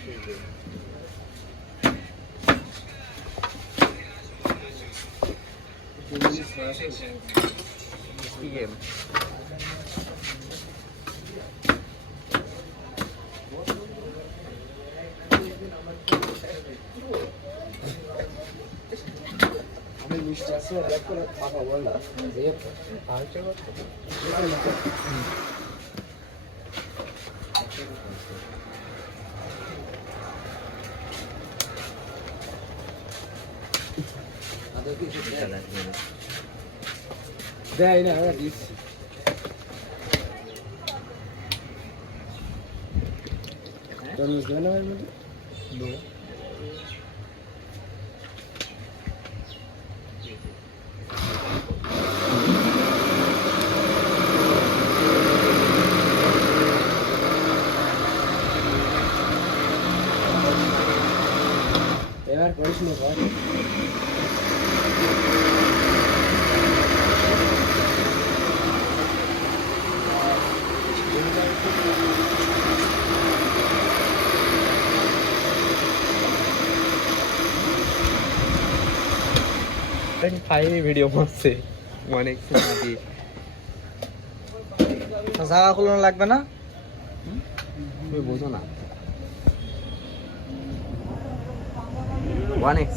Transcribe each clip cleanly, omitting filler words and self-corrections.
কি গেম? আমি মিষ্টি আছে এক করে পাপা বললা যে আইছে কত আদৌ কি দেয় না দিস তরমুজ দেয় না এর মধ্যে দো এবার করিস না ভাই খাই ভিডিও করছে অনেক নাকি জায়গা খুলনো লাগবে না তুমি বোঝো না অনেক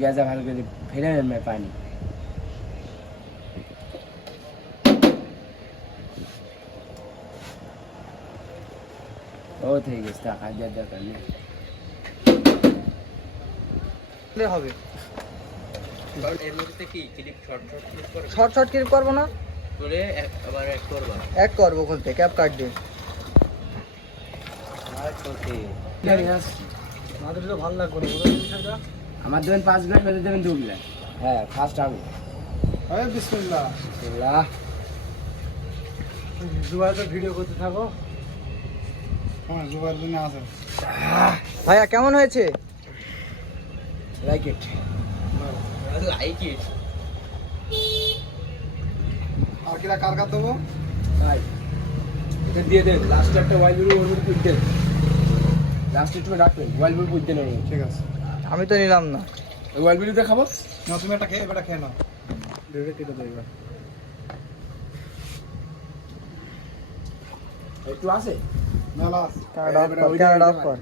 গ্যাসা ভালো করে ফেলে নেবে পানি ও ঠিক আছে টাকা দিয়ে দরকার নেই হবে এর মধ্যে কি ক্লিপ শর্ট ক্লিপ করে শর্ট শর্ট ক্লিপ করবো না করে আবার এক করবা এক করবো খুলতে ক্যাপ কাট দিয়ে আর ছোটে আমাদের তো ভালো লাগবে না বিষয়টা আমার দেবেন 5 গ্লাস বেঁধে দেবেন 2 গ্লাস হ্যাঁ ফার্স্ট আমি আরে বিসমিল্লাহ বিসমিল্লাহ জুবাই তো ভিডিও করতে থাকো হ্যাঁ জুবাইর জন্য আছে ভাইয়া কেমন হয়েছে লাইক ইট লাইক ইট আর কিরা কার কার দেবো তাই এটা দিয়ে দেন লাস্ট একটা ওয়াইল বুল ওর উপর দেন লাস্ট একটু রাখবেন ওয়াইল বুল দেন ওর ঠিক আছে আমি তো নিলাম না ওই ওয়াইল বুল দেখাবো না তুমি এটা খেয়ে নাও ভেবে কেটে দেবে একটু আছে ক্যামেরা অফ কর